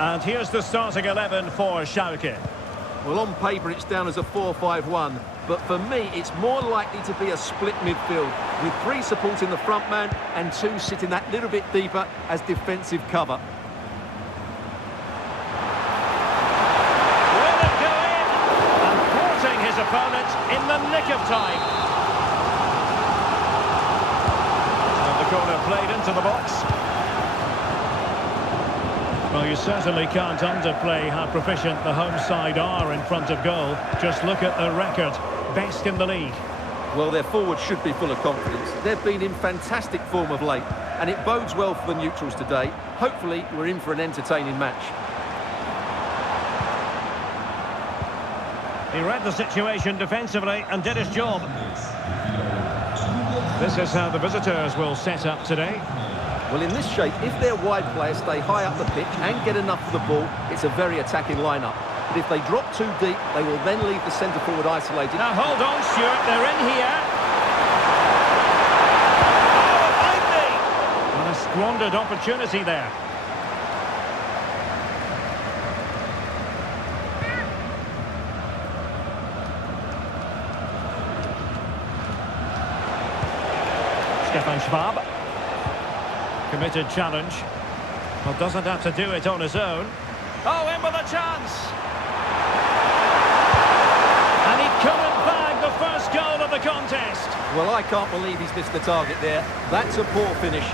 And here's the starting 11 for Schalke. Well, on paper, it's down as a 4-5-1. But for me, it's more likely to be a split midfield, with 3 supporting the front man and 2 sitting that little bit deeper as defensive cover. Will it go in? And thwarting his opponent in the nick of time. And the corner played into the box. Well, you certainly can't underplay how proficient the home side are in front of goal. Just look at the record. Best in the league. Well, their forwards should be full of confidence. They've been in fantastic form of late, and it bodes well for the neutrals today. Hopefully, we're in for an entertaining match. He read the situation defensively and did his job. This is how the visitors will set up today. Well, in this shape, if their wide players stay high up the pitch and get enough of the ball, it's a very attacking lineup. But if they drop too deep, they will then leave the centre forward isolated. Now hold on, Stuart, they're in here. Oh, it might be! And a squandered opportunity there. Stefan Schwab. Committed challenge. Well, doesn't have to do it on his own. Oh, in with a chance! And he couldn't bag the first goal of the contest. Well, I can't believe he's missed the target there. That's a poor finish.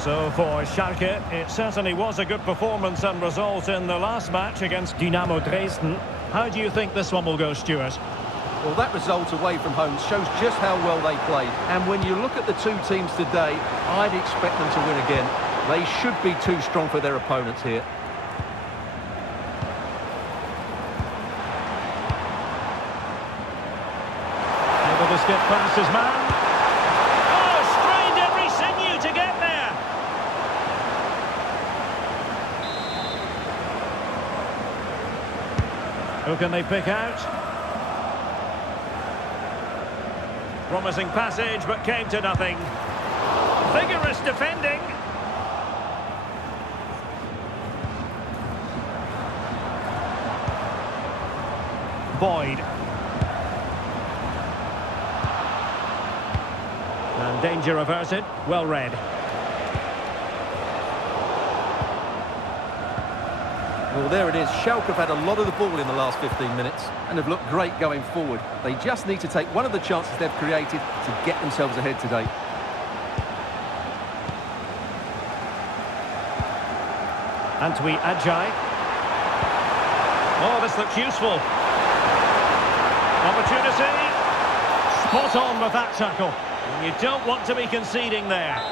So for Schalke, it certainly was a good performance and result in the last match against Dynamo Dresden. How do you think this one will go, Stuart? Well, that result away from home shows just how well they played. And when you look at the 2 teams today, I'd expect them to win again. They should be too strong for their opponents here. Able to skip past his man. Oh, strained every sinew to get there. Who can they pick out? Promising passage, but came to nothing. Vigorous defending. Boyd. And danger averted. Well read. Well, there it is. Schalke have had a lot of the ball in the last 15 minutes and have looked great going forward. They just need to take one of the chances they've created to get themselves ahead today. Antwi Ajay. Oh, this looks useful. Opportunity. Spot on with that tackle. And you don't want to be conceding there.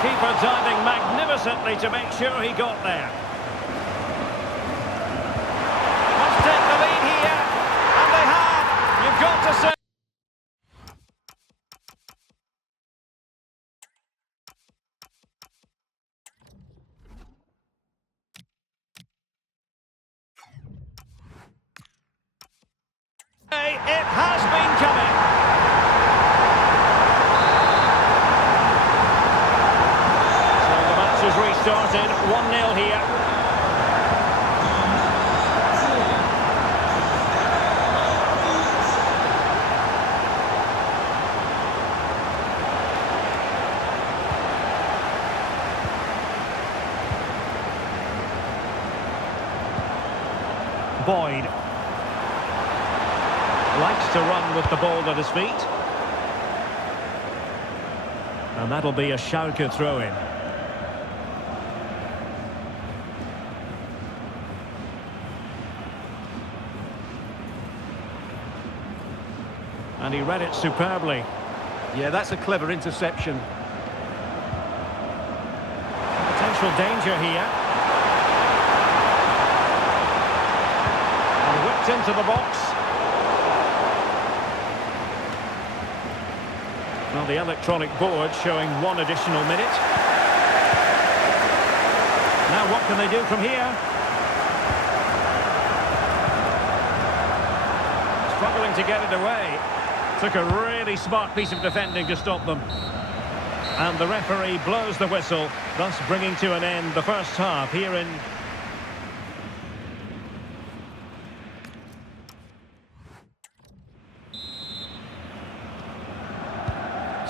Keeper diving magnificently to make sure he got there. Must take the lead here, and they have. You've got to say. It has been coming. Has restarted, 1-0 here. Boyd likes to run with the ball at his feet. And that'll be a Schalke throw-in. And he read it superbly. Yeah, that's a clever interception. Potential danger here. And whipped into the box. Well, the electronic board showing 1 additional minute. can they do from here? Struggling to get it away. Took a really smart piece of defending to stop them. And the referee blows the whistle, thus bringing to an end the first half here in...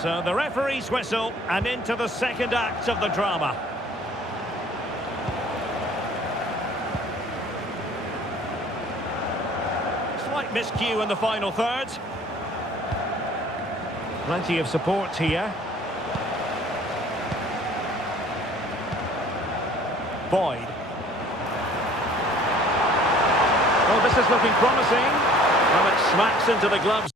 So the referee's whistle, and into the second act of the drama. Slight miscue in the final third. Plenty of support here. Boyd. Oh, this is looking promising. Well, it smacks into the gloves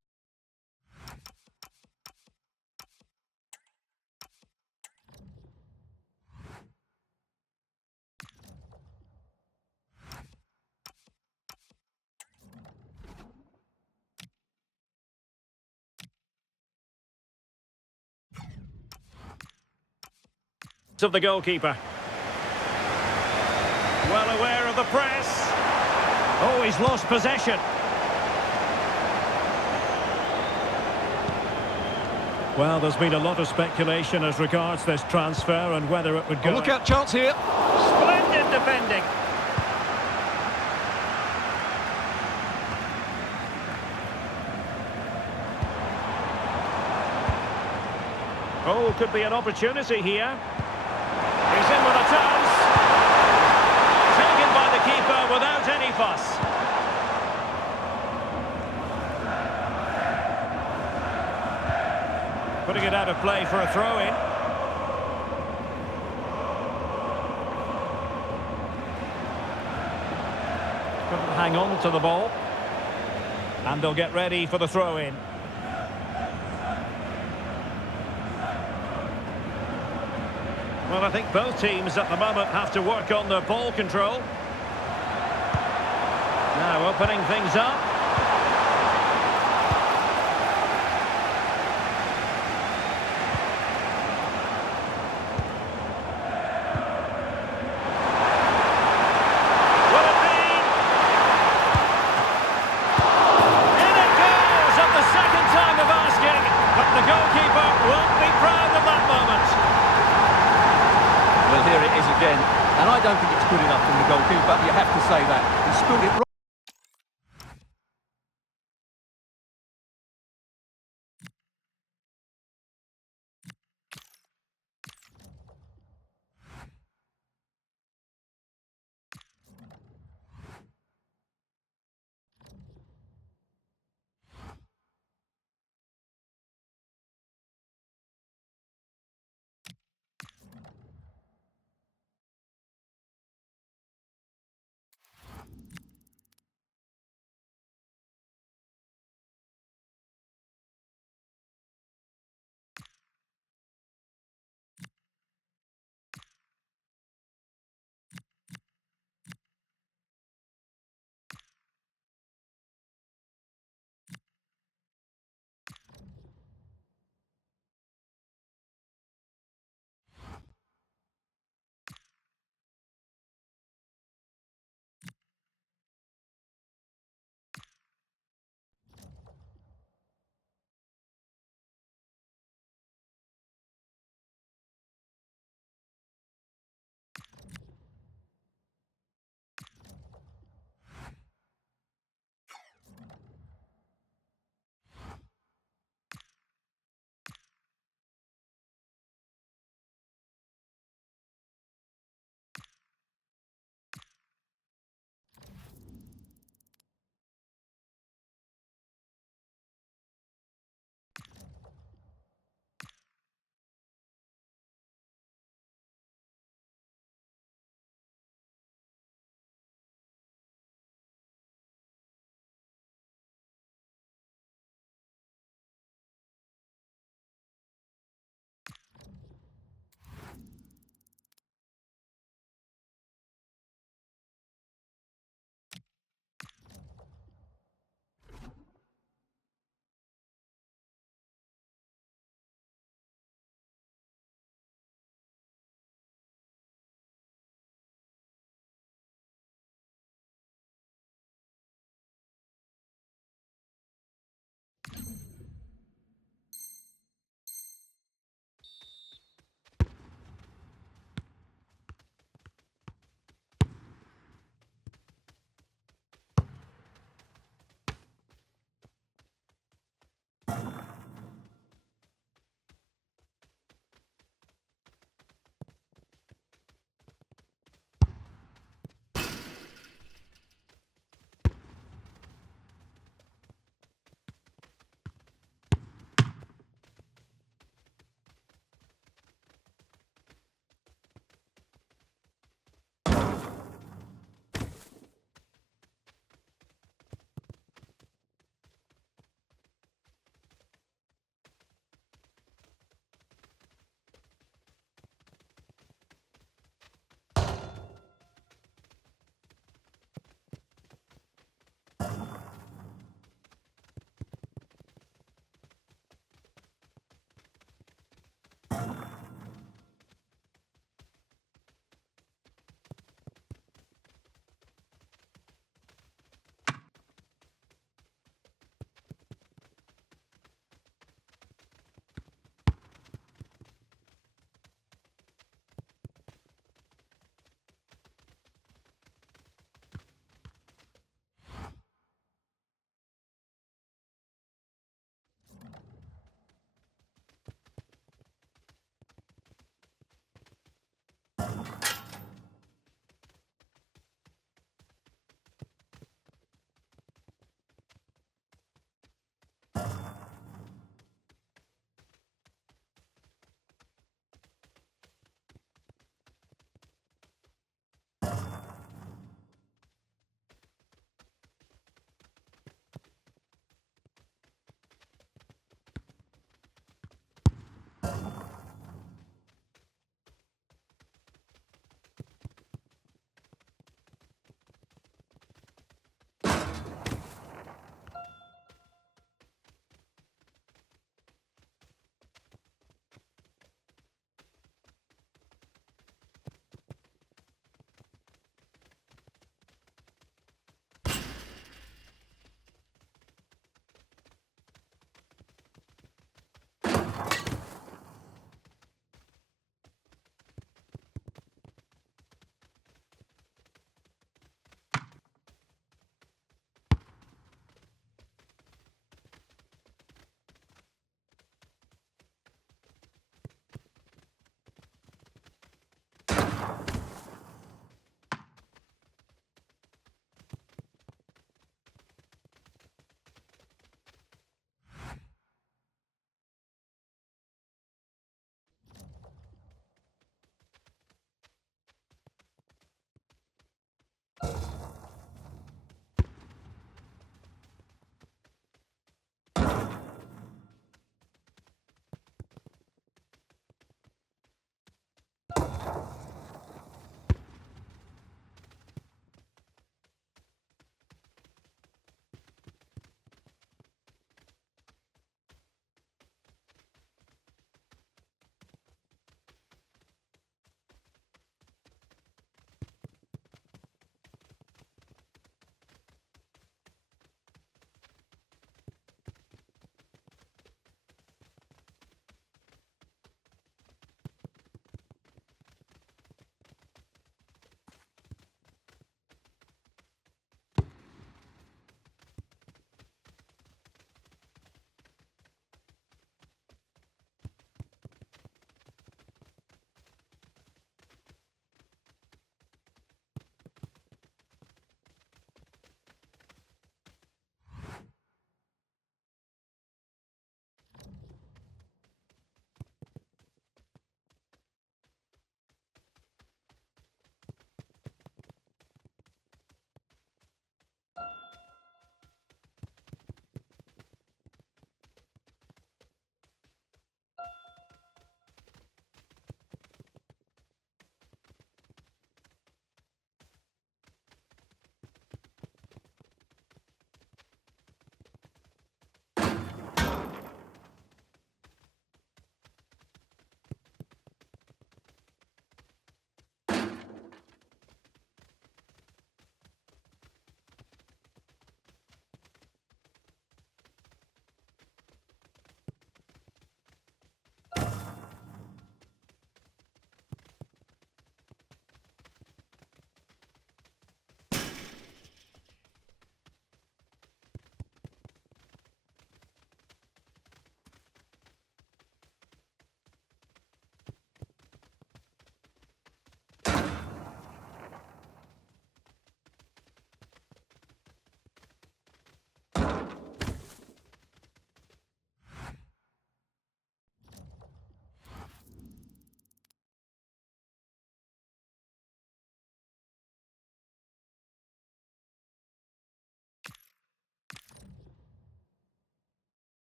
of the goalkeeper. Well aware of the press. Oh, he's lost possession. Well, there's been a lot of speculation as regards this transfer and whether it would go. Look out, chance here. Splendid defending. Oh, could be an opportunity here. He's in with a chance. Taken by the keeper without any fuss. Putting it out of play for a throw-in. Couldn't hang on to the ball. And they'll get ready for the throw-in. Well, I think both teams at the moment have to work on their ball control. Now opening things up. Will it be? In it goes at the second time of asking, but the goalkeeper won't be proud of that moment. Well, here it is again, and I don't think it's good enough from the goalkeeper. You have to say that. He spilled it right.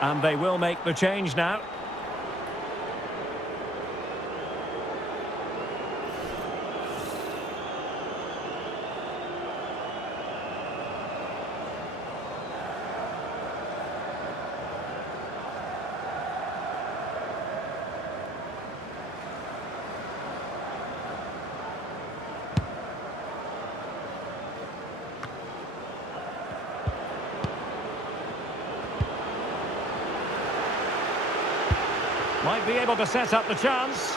And they will make the change now. Might be able to set up the chance.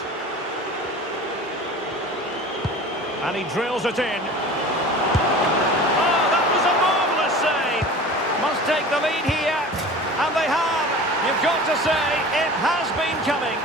And he drills it in. Oh, that was a marvellous save. Must take the lead here. And they have. You've got to say, it has been coming.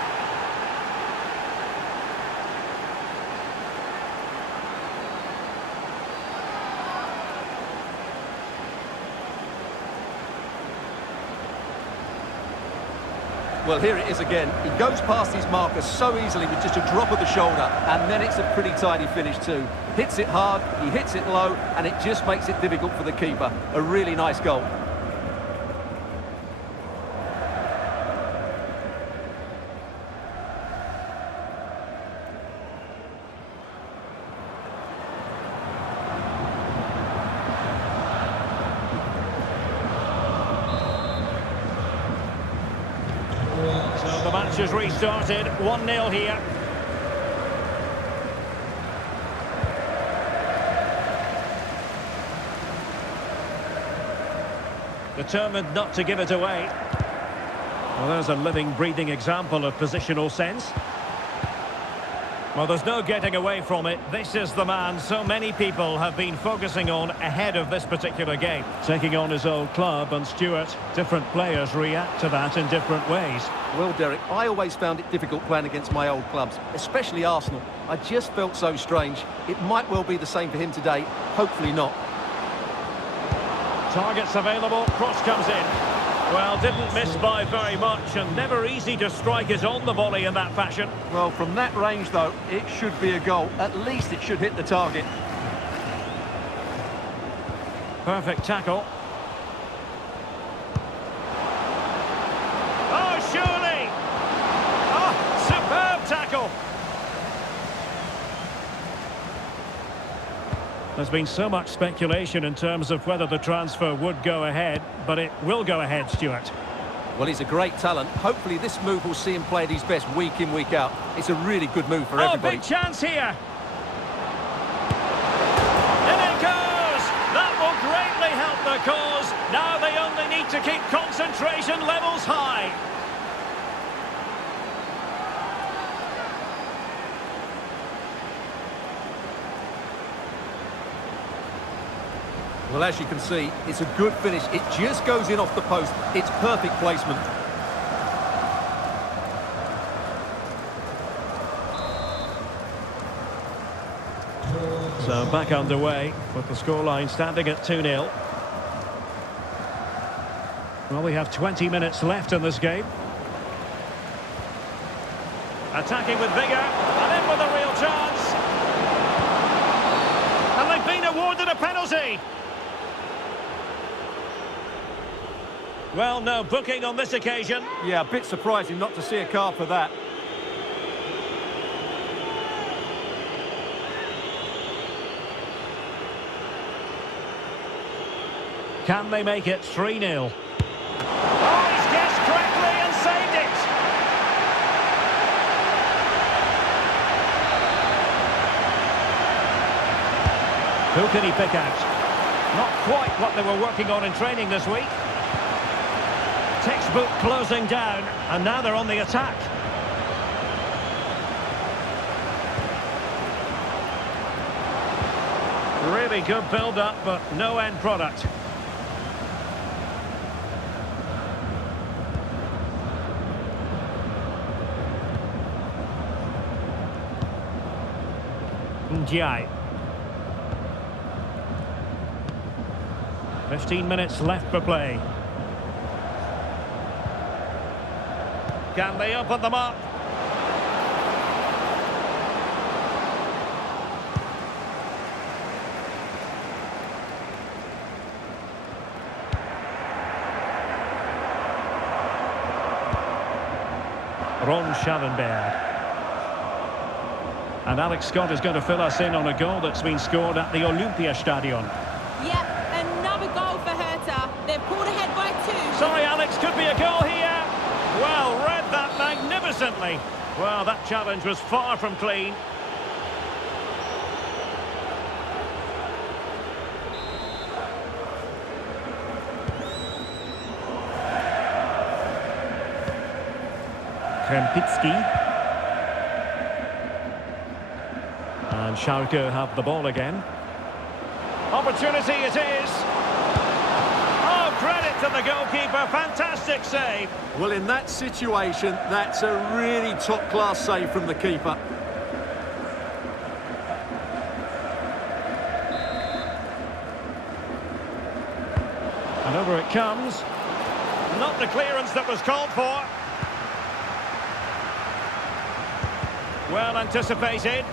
Well, here it is again. He goes past his marker so easily with just a drop of the shoulder, and then it's a pretty tidy finish too. Hits it hard, he hits it low, and it just makes it difficult for the keeper. A really nice goal. The match has restarted, 1-0 here. Determined not to give it away. Well, there's a living, breathing example of positional sense. Well, there's no getting away from it. This is the man so many people have been focusing on ahead of this particular game. Taking on his old club, and Stuart, different players react to that in different ways. Well, Derek, I always found it difficult playing against my old clubs, especially Arsenal. I just felt so strange. It might well be the same for him today. Hopefully not. Targets available, cross comes in. Well, didn't miss by very much, and never easy to strike it on the volley in that fashion. Well, from that range, though, it should be a goal. At least it should hit the target. Perfect tackle. Oh, surely! Oh, superb tackle! There's been so much speculation in terms of whether the transfer would go ahead, but it will go ahead, Stuart. Well, he's a great talent. Hopefully this move will see him play at his best week in, week out. It's a really good move for everybody. Oh, big chance here! In it goes! That will greatly help the cause. Now they only need to keep concentration levels high. Well, as you can see, it's a good finish. It just goes in off the post. It's perfect placement. So back underway, with the scoreline standing at 2-0. Well, we have 20 minutes left in this game. Attacking with vigour, and in with a real chance. And they've been awarded a penalty. Well, no booking on this occasion. Yeah, a bit surprising not to see a card for that. Can they make it 3-0? Oh, he's guessed correctly and saved it! Who can he pick out? Not quite what they were working on in training this week. Textbook closing down, and now they're on the attack. Really good build-up, but no end product. Njai. 15 minutes left for play. Can they open them up? Ron Schallenberg. And Alex Scott is going to fill us in on a goal that's been scored at the Olympiastadion. Yep, another goal for Hertha. They're pulled ahead by 2. Sorry, Alex, could be a goal here. Well, read that magnificently. Well, that challenge was far from clean. Krempitsky. And Schalke have the ball again. Opportunity it is. Oh, credit to the goalkeeper. Fantastic save. Well, in that situation, that's a really top-class save from the keeper. And over it comes. Not the clearance that was called for. Well anticipated.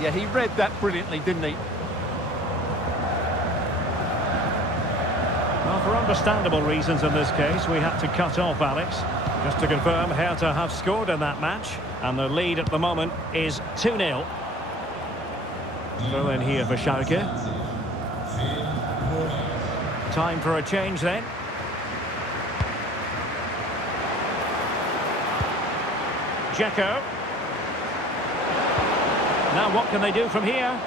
Yeah, he read that brilliantly, didn't he? Well, for understandable reasons in this case, we had to cut off Alex. Just to confirm, Hertha have scored in that match, and their lead at the moment is 2-0. Throw in here for Schalke. Time for a change then. Dzeko. Now what can they do from here?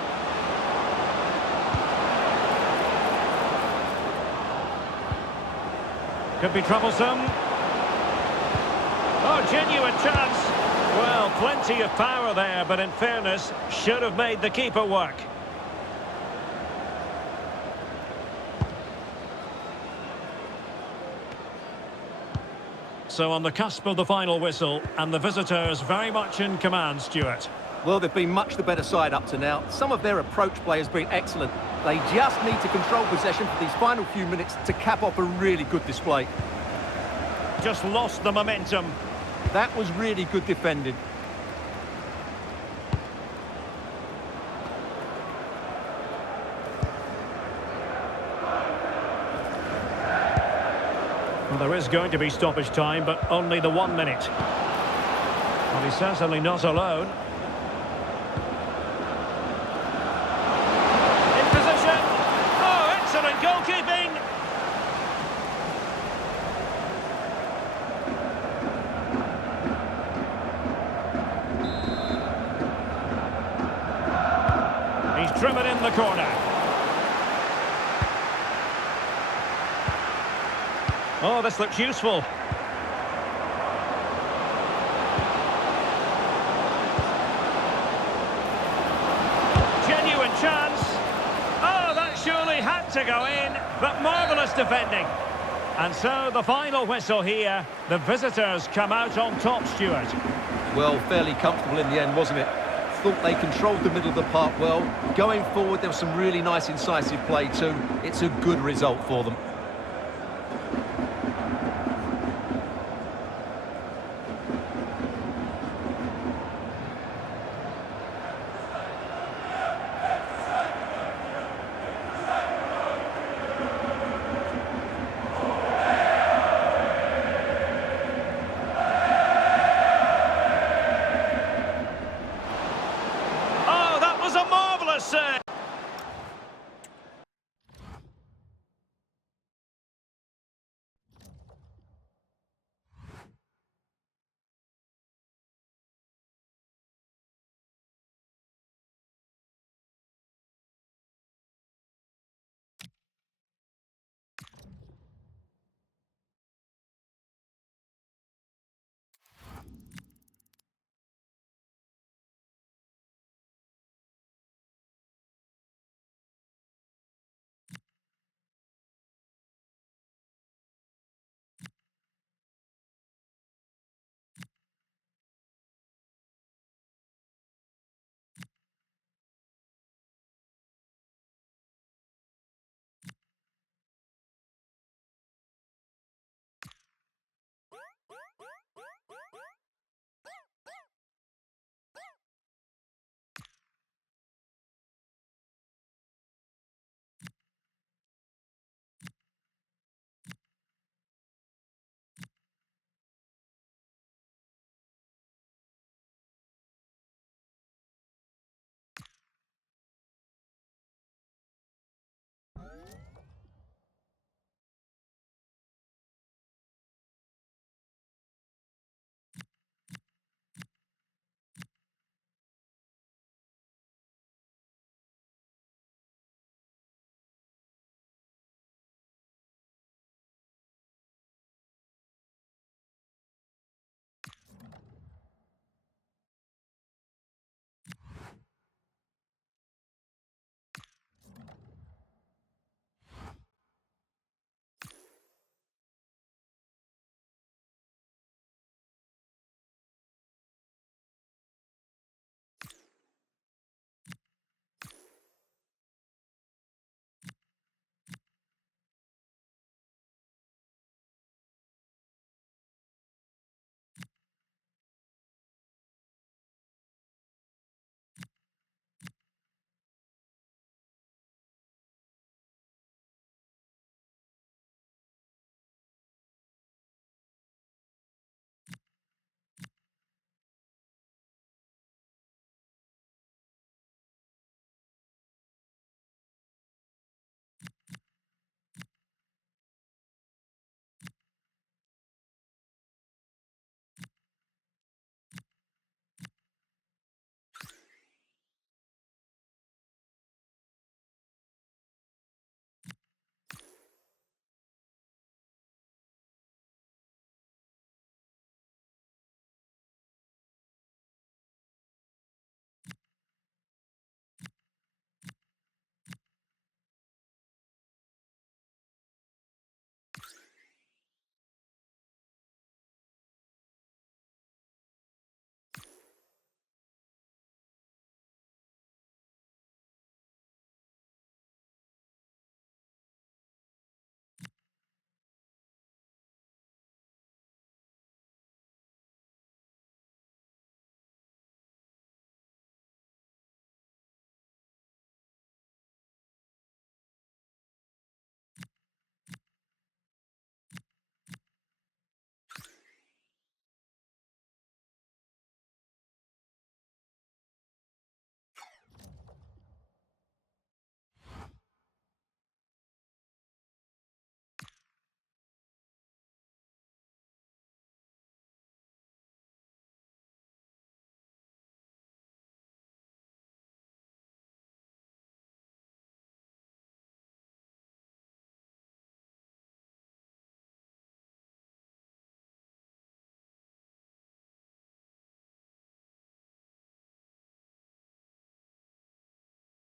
Could be troublesome. Oh, genuine chance. Well, plenty of power there, but in fairness, should have made the keeper work. So on the cusp of the final whistle, and the visitors very much in command, Stuart. Well, they've been much the better side up to now. Some of their approach play has been excellent. They just need to control possession for these final few minutes to cap off a really good display. Just lost the momentum. That was really good defending. Well, there is going to be stoppage time, but only the 1 minute. Well, he's certainly not alone. In position. Oh, excellent goalkeeping. He's driven in the corner. Oh, this looks useful. Genuine chance. Oh, that surely had to go in, but marvellous defending. And so the final whistle here. The visitors come out on top, Stuart. Well, fairly comfortable in the end, wasn't it? Thought they controlled the middle of the park well. Going forward, there was some really nice incisive play too. It's a good result for them.